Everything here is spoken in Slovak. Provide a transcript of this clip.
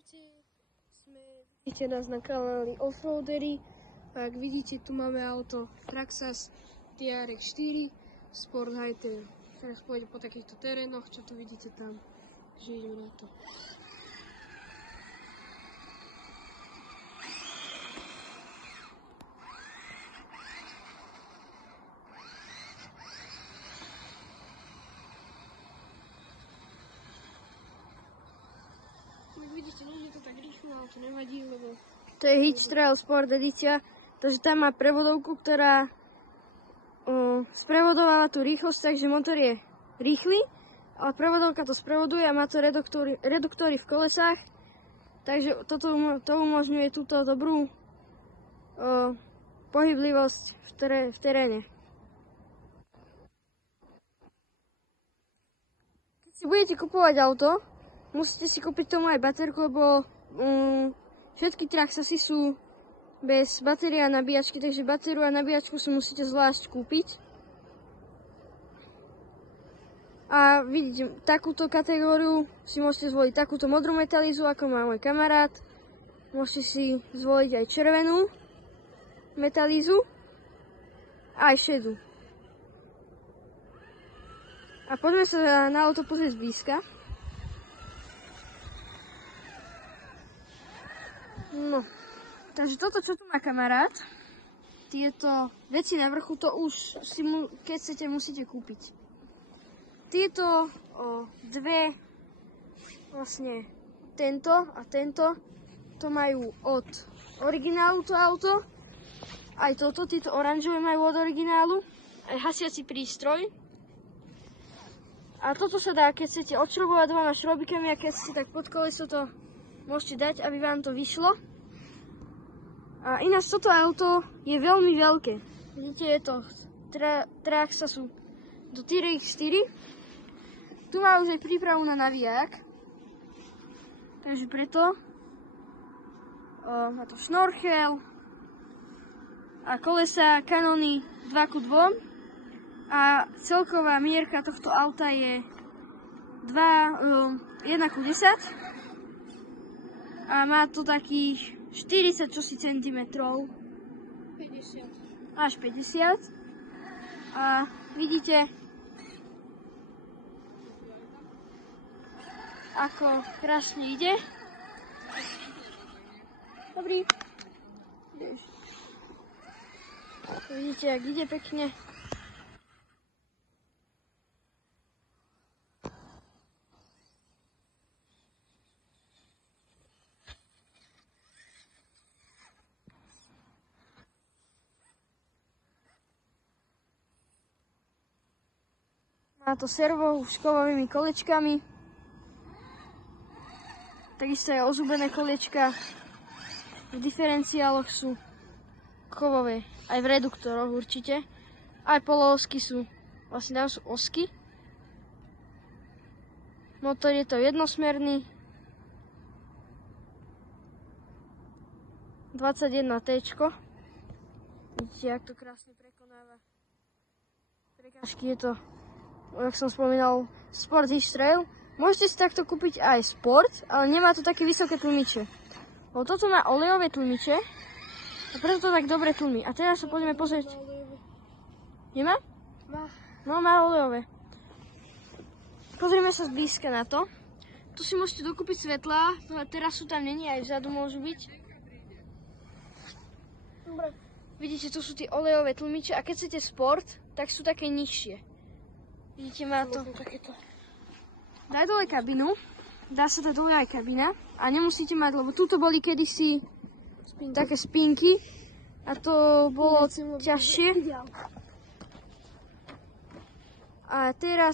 Čaute, vidíte nás na kanáli Offroadery. A ak vidíte, tu máme auto Traxxas TRX 4 Sport High-Tail. Teraz pôjde po takýchto terénoch, čo tu vidíte tam. Takže ideme na to. Jak vidíte, nie je to tak rýchlo, ale to nevadí, lebo... To je Hitch-Trail Sport edícia, takže tam má prevodovku, ktorá sprevodováva tú rýchlosť, takže motor je rýchly, ale prevodovka to sprevoduje a má to reduktory v kolesách, takže to umožňuje túto dobrú pohyblivosť v teréne. Keď si budete kupovať auto, musíte si kúpiť tomu aj baterku, lebo všetky Traxxasy sú bez batérie a nabíjačky, takže batériu a nabíjačku si musíte zvlášť kúpiť. A vidíte, takúto kategóriu si môžete zvoliť takúto modrú metalízu, ako má môj kamarát. Môžete si zvoliť aj červenú metalízu a aj šedú. A poďme sa na auto pozrieť zblízka. No, takže toto, čo tu má kamarát, tieto veci na vrchu, to už si keď chcete, musíte kúpiť. Tieto dve, vlastne tento a tento, to majú od originálu to auto. Aj toto, tieto oranžové majú od originálu, aj hasiaci prístroj. A toto sa dá, keď chcete odšrobovať dvoma šrobikami a keď ste tak pod koleso to môžete dať, aby vám to vyšlo. A ináč toto auto je veľmi veľké. Vidíte, je to Traxxasu do TRX 4. Tu má už aj prípravu na navijak. Takže preto má to šnorchel a kolesa Canony 2x2. A celková mierka tohto auta je 1:10. A má to takých 40 centimetrov. 50. Až 50. A vidíte, ako krásne ide. Dobrý. Vidíte, jak ide pekne. Má to servo s kovovými kolečkami. Takisto je ozubené koliečka. V diferenciáloch sú kovové. Aj v reduktoroch určite. Aj poloosky sú. Vlastne tam sú osky. Motor je to jednosmerný. 21T. Vidíte, jak to krásne prekonáva prekážky. Je to, jak som spomínal, Sport Hitch-Trail. Môžete si takto kúpiť aj Sport, ale nemá to také vysoké tlmiče. Lebo toto má olejové tlmiče a preto to tak dobre tlmí. A teraz sa poďme pozrieť. Nemá? Má. No, má olejové. Pozrieme sa zblízka na to. Tu si môžete dokúpiť svetlá, teraz sú tam není, aj vzadu môžu byť. Dobre. Vidíte, tu sú tie olejové tlmiče a keď chcete Sport, tak sú také nižšie. Vidíte, má to takéto. Daj dole kabinu, dá sa dať dole aj kabina a nemusíte mať, lebo tuto boli kedysi také spinky a to bolo ťažšie. A teraz